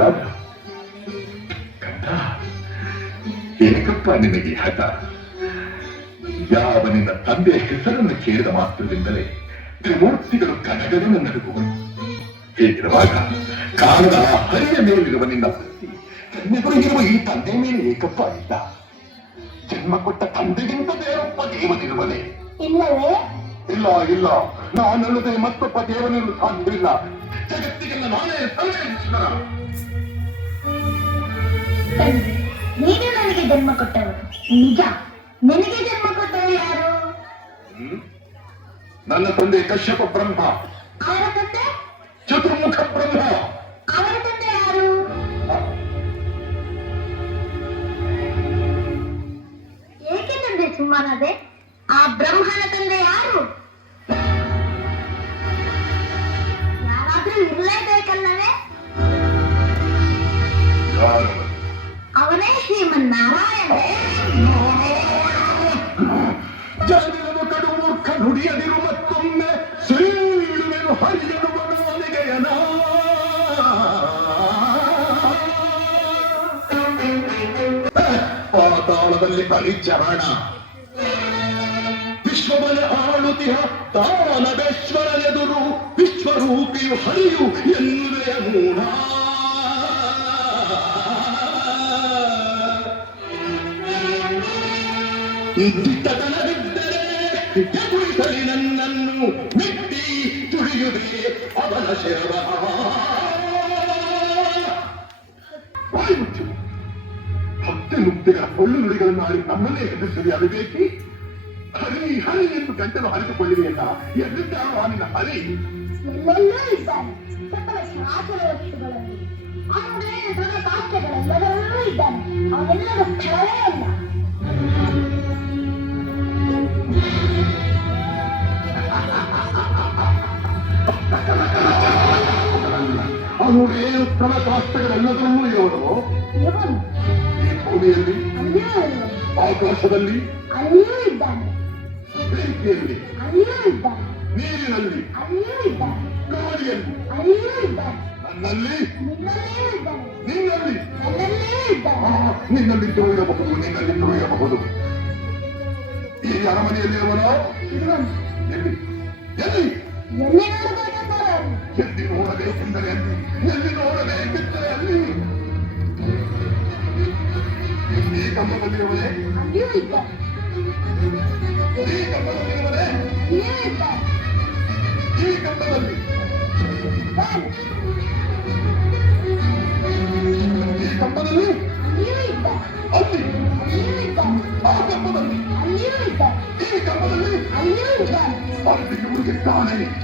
ಲಾಭ. ಕಂದ, ಏಕಪ್ಪ ನಿನಗೆ ಹಠ? ಯಾವ ನಿನ್ನ ತಂದೆಯ ಹೆಸರನ್ನು ಕೇಳಿದ ಮಾತ್ರದಿಂದಲೇ ತ್ರಿಮೂರ್ತಿಗಳು ಕನಗನೆ ನಡುಗುವರು. ಹೀಗಿರುವಾಗ ಕಾಣದ ಹರಿಯ ಮೇಲಿರುವ ನಿನ್ನ ಭಕ್ತಿ ಕನ್ಯೆಗಳಿಗಿರುವ ಈ ತಂದೆ ಮೇಲೆ ಏಕಪ್ಪ ಇಲ್ಲ. ಜನ್ಮ ಕೊಟ್ಟ ತಂದೆಗಿಂತ ಬೇರೊಬ್ಬ ದೇವನಿರುವನೇ? ಇಲ್ಲವೇ? ಇಲ್ಲ ಇಲ್ಲ, ನಾನಲ್ಲದೆ ಮತ್ತೊಬ್ಬ ದೇವನಿರಲು ಸಾಧ್ಯವಿಲ್ಲ. ಜಗತ್ತಿಗೆಲ್ಲ ನಾನೇ ಸರ್ವೇಶ್ವರ. ನೀನು ನನಗೆ ಜನ್ಮ ಕೊಟ್ಟವರು ನಿಜ. ನಿನಗೆ ಜನ್ಮ ಕೊಟ್ಟವರು ಯಾರು? ನನ್ನ ತಂದೆ ಕಶ್ಯಪ ಬ್ರಹ್ಮ. ಅವರ ತಂದೆ ಚತುರ್ಮುಖ ಬ್ರಹ್ಮ. ಅವರ ತಂದೆ ಯಾರು? ಏಕೆ ತಂದೆ ಸುಮ್ಮನಾದೆ? ಆ ಬ್ರಹ್ಮನ ತಂದೆ ಯಾರು? ಯಾರಾದ್ರೂ ಇರಲೇಬೇಕಲ್ಲವೇ? ಅವನೇ ಶ್ರೀಮನ್ನಾರಾಯಣ. ಜನರನ್ನು ಕಡು ಮೂರ್ಖ ನುಡಿಯದಿರು ಮತ್ತೊಮ್ಮೆ ಶ್ರೀಳುವೆನು ಹರಿಯನು ಮನೋನಿಗೆಯನ. ಪಾತಾಳದಲ್ಲಿ ಪರಿಚರಣ ವಿಶ್ವವನ ಆಳುತಿಹ ತಾನವೇಶ್ವರನೆದುರು ವಿಶ್ವರೂಪಿಯು ಹರಿಯು ಎನ್ನುವೆಯ ಮೂಢ. ದಿಟ್ಟತನವಿದ್ದರೆ ಎದುರಿಸಲಿ ನನ್ನನ್ನು ಮೆಟ್ಟಿ ತುಳಿಯುವುದೇ ಅವನ ಶರಣ. ಬಾಯಿಮುಚ್ಚು. ಭಕ್ತಿ ಮುಕ್ತಿಗಳ ಹೊಳ್ಳು ನುಡಿಗಳನ್ನು ಆಡಿ ನಮ್ಮನ್ನೇ ಎದುರಿಸಲಿ ಅದು ಬೇಕಿ? ಹರಿ ಹರಿ ಎಂದು ಗಂಟಲು ಹರಿದುಕೊಳ್ಳಿದೆಯಲ್ಲ, ಎಲ್ಲಿದ್ದಾರೋ ನಿನ್ನ ಹರಿ? ಎಲ್ಲೆಲ್ಲೂ ಇದ್ದಾನೆ. ಸಕಲ ಶಾಸನ ವಸ್ತುಗಳಲ್ಲಿ ಅವನೇ ತನ್ನ ಪಾಠಗಳೆಲ್ಲದರಲ್ಲೂ ಇದ್ದಾನೆ. ಅವೆಲ್ಲರ ಸ್ಥಳವೇ ಅಲ್ಲ. ಅವನೇ ಉತ್ತಮ ಕಾಷ್ಟಗಳೆಲ್ಲದರಲ್ಲೂ ಇರುವುದು. ಈ ಭೂಮಿಯಲ್ಲಿ, ಆಕಾಶದಲ್ಲಿ, ಅಲ್ಲಿಯೂ ಇದ್ದಾನೆ. ಬೆಂಕಿಯಲ್ಲಿ, ಅಲ್ಲಿಯೂ ಇದ್ದಾನೆ. ನೀರಿನಲ್ಲಿ, ಅಲ್ಲಿಯೂ ಇದ್ದಾನೆ. ಗಾಳಿಯಲ್ಲಿ, ಅಲ್ಲಿಯೂ ಇದ್ದಾನೆ. ನನ್ನಲ್ಲಿ, ನಿನ್ನಲ್ಲಿಯೂ ಇದ್ದಾನೆ. ನಿನ್ನಲ್ಲಿ, ನನ್ನಲ್ಲಿಯೂ ಇದ್ದಾನೆ. ನಿನ್ನಲ್ಲಿದ್ದರೂ ಇರಬಹುದು, ನಿನ್ನಲ್ಲಿದ್ದರೂ ಇರಬಹುದು. ಈ ಅರಮನೆಯಲ್ಲಿರುವನೋ? ಎಲ್ಲಿ ಎಲ್ಲಿ ಎಲ್ಲಿ ನೋಡಬೇಕೆಂದರೆ ಎಲ್ಲಿ ನೋಡಬೇಕೆಂದರೆ ಅಲ್ಲಿ, ಎಲ್ಲಿ ನೋಡಬೇಕೆಂದರೆ ಅಲ್ಲಿ. ಈ ಕಂಬದಲ್ಲಿರುವನೇ? ಅಲ್ಲಿಯೂ ಇದ್ದಾನೆ. ಈ ಕಂಬದಲ್ಲಿರುವನೇ? ಅಲ್ಲಿಯೂ ಇದ್ದಾನೆ. ಈ ಕಂಬದಲ್ಲಿ, ಈ ಕಂಬದಲ್ಲಿ, ಅಲ್ಲಿಯೂ ಇದ್ದಾನೆ. ಅಲ್ಲಿ, ಅಲ್ಲಿಯೂ ಇದ್ದಾನೆ. ಆ ಕಂಬದಲ್ಲಿ, ಅಲ್ಲಿಯೂ ಇದ್ದಾನೆ. ಈ ಕಂಬದಲ್ಲಿ, ಅಲ್ಲಿಯೂ ಇದ್ದಾನೆ. ಅಲ್ಲಿಯೂ ಇದ್ದಾನೆ.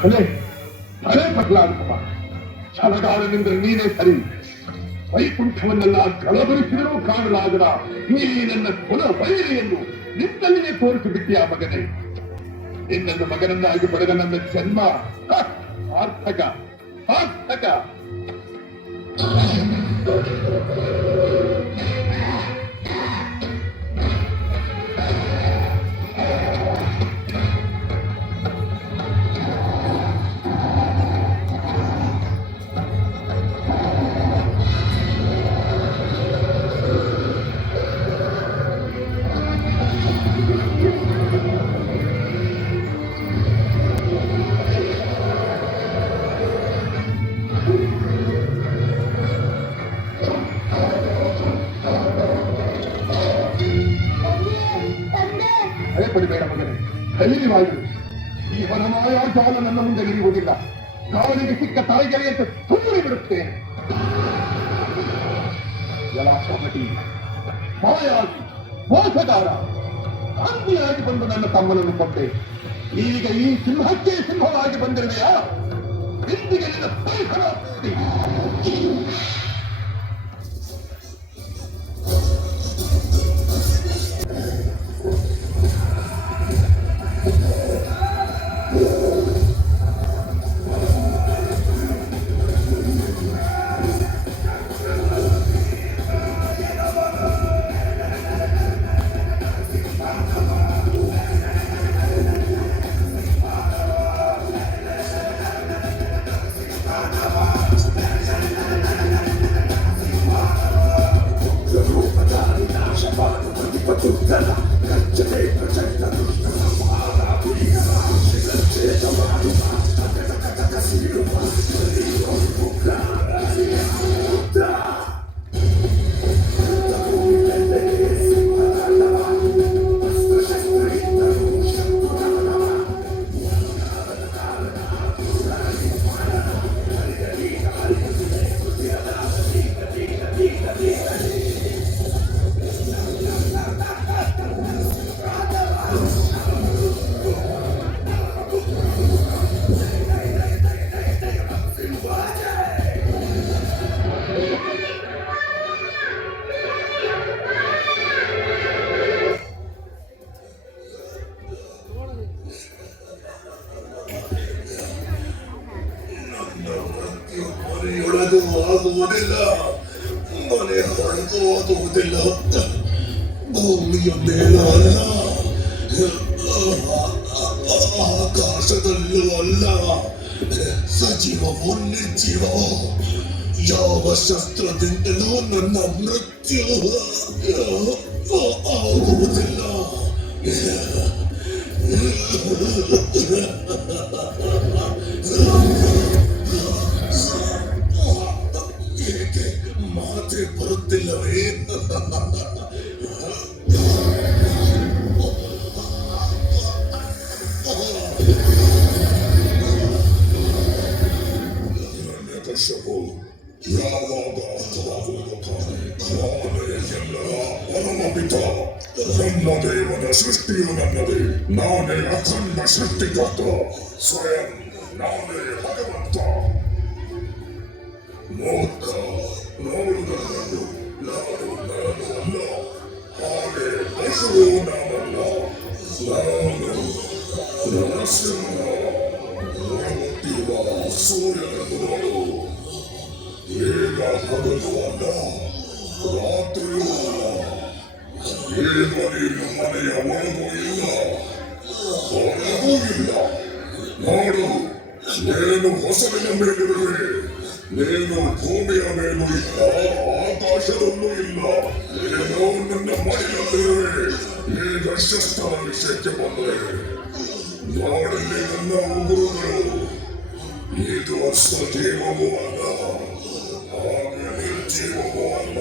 ಭಲೆ ಭಲೆ ಬದಲಾಗುವ ಛಲಗಾರನೆಂದರೆ ನೀನೇ ಸರಿ. ವೈಕುಂಠವನ್ನೆಲ್ಲ ಕಳಬರಿಸಿದರೂ ಕಾಣಲಾಗದ ನೀ ನನ್ನ ಕುಲ ವೈರಿಯನ್ನು ನಿನ್ನಲ್ಲಿಯೇ ತೋರಿಸಿ ಬಿಟ್ಟಿಯ ಮಗನೇ. ನಿನ್ನನ್ನು ಮಗನನ್ನಾಗಿ ಪಡೆದ ನನ್ನ ಜನ್ಮ ಸಾರ್ಥಕ ಸಾರ್ಥಕ. ಭಯಪಡಬೇಡ ಮಗನೇ, ಧೈರ್ಯವಾಗಿರು. ಈ ವನಮಾಯಾ ಜಾಲ ನನ್ನ ಮುಂದೆ ನಿಲ್ಲುವುದಿಲ್ಲ. ಕಾವಲಿಗೆ ಸಿಕ್ಕ ತಾಯಿಗೆರೆಯಂತೆ ಸುಮ್ಮನೆ ಬಿಡುತ್ತೇನೆ. ಜಲಾಶಪಟಿ ಮಾಯಾಗಿ ಮೋಸಗಾರ ಹಂದಿಯಾಗಿ ಬಂದು ನನ್ನ ತಮ್ಮನನ್ನು ಕೊಟ್ಟೆ. ಈಗ ಈ ಸಿಂಹಕ್ಕೆ ಸಿಂಹವಾಗಿ ಬಂದಿರುವೆಯಾ? ಇಂದಿಗೆ ನಿನ್ನ ಪರಿಸರ ಹೊರಗೂ ಆಗುವುದಿಲ್ಲ, ಮನೆ ಹೊರಗೂ ಆಗುವುದಿಲ್ಲ, ಭೂಮಿಯ ಮೇಲೂ ಅಲ್ಲ, ಆಕಾಶದಲ್ಲೂ ಅಲ್ಲ, ಸಜೀವವೋ ನಿರ್ಜೀವವೋ ಯಾವ ಶಸ್ತ್ರದಿಂದಲೂ ನನ್ನ ಮೃತ್ಯು ಆಗುವುದಿಲ್ಲ. ಏಕೆ ಮಾತೆ ಬರುತ್ತಿಲ್ಲವೇ? ಕಶ್ಯಪು ಯಾವಾಗ ಅರ್ಥವಾಗುವುದು ತಾನೆ? ನಾನೇ ಎಲ್ಲರ ಪರಮಪಿತ, ನನ್ನ ದೇವನ ಸೃಷ್ಟಿಯು ನನ್ನದೇ, ನಾನೇ ಅಖಂಡ ಸೃಷ್ಟಿಕರ್ತ, ಸ್ವಯಂ ನಾನೇ ಭಗವಂತ. ಮೂರ್ಖ, ನೋಡು ನನ್ನನ್ನು, ನಾನು ಅಲ್ಲ, ಹಾಗೆ ಪಶುವು ನಾನಲ್ಲ, ನಾನು ನರಸಿಂಹ. ಹೊರಗುತ್ತಿರುವ ಸೂರ್ಯನನ್ನು ನೋಡು, ಈಗ ಹಗಲು ಅಲ್ಲ, ರಾತ್ರಿಯೂ ಅಲ್ಲ, ಈಗ ನೀನು ಮನೆಯ ಒಳಗೂ ಇಲ್ಲ, ಹೊರಗೂ ಇಲ್ಲ. ನೋಡು, ನೀನು ಹೊಸಲಿನ ಮೇಲಿರುವೆ, ನೀನು ಭೂಮಿಯ ಮೇಲೂ ಇಲ್ಲ, ಆಕಾಶದಲ್ಲೂ ಇಲ್ಲ, ನೀನು ನನ್ನ ಮನೆಯಲ್ಲಿರುವೆ. ಈಗ ಶಸ್ತ್ರ ವಿಷಯಕ್ಕೆ ಬಂದರೆ ನಾಡಲ್ಲಿ ನನ್ನ ಉಗುರುಗಳು, ಇದು ಅಸ್ವಜೀವವೂ ಅಲ್ಲ, ಹಾಗೆ ನಿರ್ಜೀವವೂ ಅಲ್ಲ.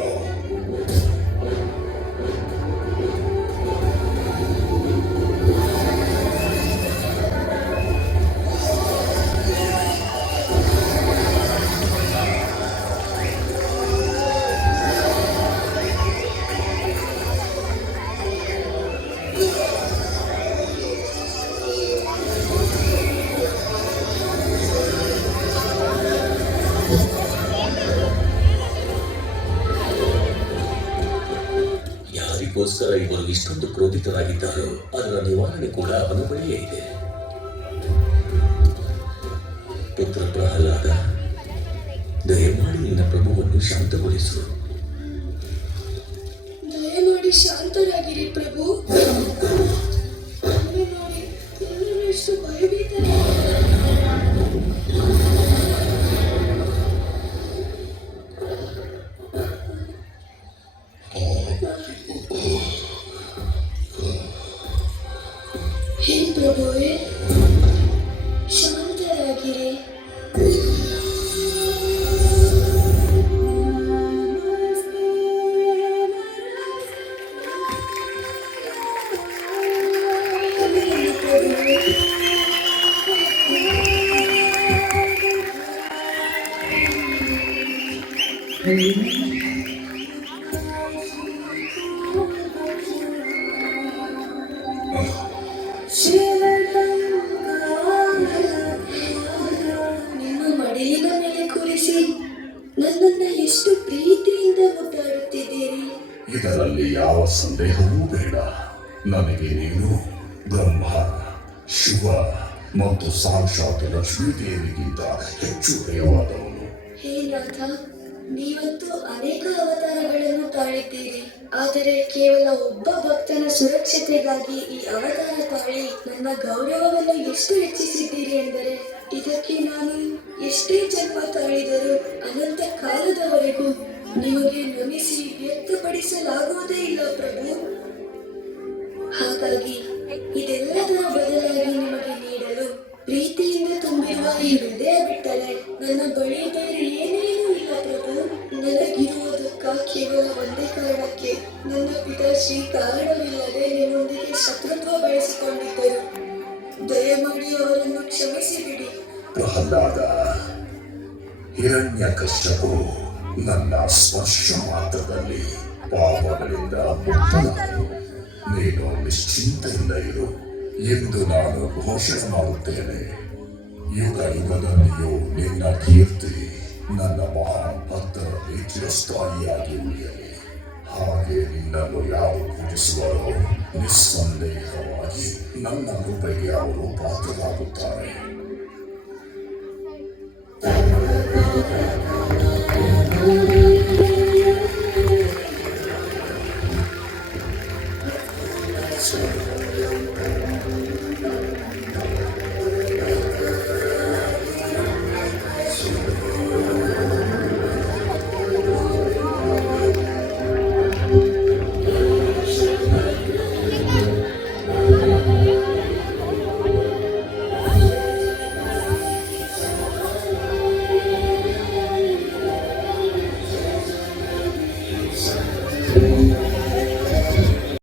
ಯಾರಿಗೋಸ್ಕರ ಇವರು ಇಷ್ಟೊಂದು ಕ್ರೋಧಿತರಾಗಿದ್ದಾರೋ ಅದರ ನಿವಾರಣೆ ಕೂಡ ಅವನ ಬಳಿಯೇ ಇದೆ. ಪುತ್ರ ಪ್ರಹ್ಲಾದ, ದಯಮಾಡಿ ನಿನ್ನ ಪ್ರಭುವನ್ನು ಶಾಂತಗೊಳಿಸು. ದಯಮಾಡಿ ಶಾಂತರಾಗಿರಿ ಪ್ರಭು. ಎಲ್ಲರೂ ಎಷ್ಟು ಭಯಭೀತರಾಗಿದ್ದಾರೆ. ಹೇ ಪ್ರಭುವೇ, ಶಾಂತರಾಗಿರಿ. ನಿಮ್ಮ ಮಡಿಲಿನ ಮೇಲೆ ಕೂರಿಸಿ ನನ್ನನ್ನ ಎಷ್ಟು ಪ್ರೀತಿಯಿಂದ ಮುದ್ದಾಡುತ್ತಿದ್ದೀರಿ. ಇದರಲ್ಲಿ ಯಾವ ಸಂದೇಹವೂ ಬೇಡ. ನನಗೆ ನೀನು ಬ್ರಹ್ಮ, ಶಿವ ಮತ್ತು ಸಾಕ್ಷಾತ್ ಲಕ್ಷ್ಮೀದೇವಿಗಿಂತ ಹೆಚ್ಚು ಪ್ರಿಯವಾದವನು. ಹೇ ನಾಥ, ನೀವಂತೂ ಅನೇಕ ಅವತಾರಗಳನ್ನು ತಾಳಿದ್ದೀರಿ, ಆದರೆ ಕೇವಲ ಒಬ್ಬ ಭಕ್ತನ ಸುರಕ್ಷತೆಗಾಗಿ ಈ ಅವತಾರ ತಾಳಿ ನನ್ನ ಗೌರವವನ್ನು ಎಷ್ಟು ಹೆಚ್ಚಿಸಿದ್ದೀರಿ ಎಂದರೆ ಇದಕ್ಕೆ ನಾನು ಎಷ್ಟೇ ಜನ್ಮ ತಾಳಿದರೂ ಅನಂತ ಕಾಲದವರೆಗೂ ನಿಮಗೆ ನಮಿಸಿ ವ್ಯಕ್ತಪಡಿಸಲಾಗುವುದೇ ಇಲ್ಲ ಪ್ರಭು. ಹಾಗಾಗಿ ಇದೆಲ್ಲದರ ಬದಲಾಗಿ ನಿಮಗೆ ನೀಡಲು ಪ್ರೀತಿಯಿಂದ ತುಂಬಿರುವ ಈ ಹೃದಯ ಬಿಟ್ಟರೆ ನನ್ನ ಬಳಿ ಬೇರೆ ಏನೇನೂ ಇಲ್ಲ ಪ್ರಭು. ನನಗಿರುವ ದುಃಖ ಕೇವಲ ಒಂದೇ ಕಾರಣಕ್ಕೆ, ನನ್ನ ಪಿತಾಶ್ರೀ ಕಾರಣವಿಲ್ಲದೆ ನಿಮ್ಮೊಂದಿಗೆ ಶತ್ರುತ್ವ ಬೆಳೆಸಿಕೊಂಡಿದ್ದರು. ದಯಮಾಡಿ ಅವರನ್ನು ಕ್ಷಮಿಸಿ ಬಿಡಿ. ಪ್ರಹ್ಲಾದ, ಹಿರಣ್ಯಕಶ್ಯಪು ನನ್ನ ಸ್ಪರ್ಶ ಮಾತ್ರದಲ್ಲಿ ಪಾಪಗಳಿಂದ ಮುಕ್ತನಾದನು. ನೀನು ನಿಶ್ಚಿಂತೆಯಿಂದ ಇರು ಎಂದು ನಾನು ಘೋಷಣೆ ಮಾಡುತ್ತೇನೆ. ಯುಗ ಯುಗದಲ್ಲಿಯೂ ನಿನ್ನ ಕೀರ್ತಿ ನನ್ನ ಮಹಾನ್ ಭಕ್ತರಲ್ಲಿ ಚಿರಸ್ಥಾಯಿಯಾಗಿ ಉಳಿಯಲಿ. ಹಾಗೆ ನಿನ್ನನ್ನು ಯಾರು ಪೂಜಿಸುವರೋ ನಿಸ್ಸಂದೇಹವಾಗಿ ನನ್ನ ಕೃಪೆಗೆ ಅವರು ಪಾತ್ರರಾಗುತ್ತಾರೆ.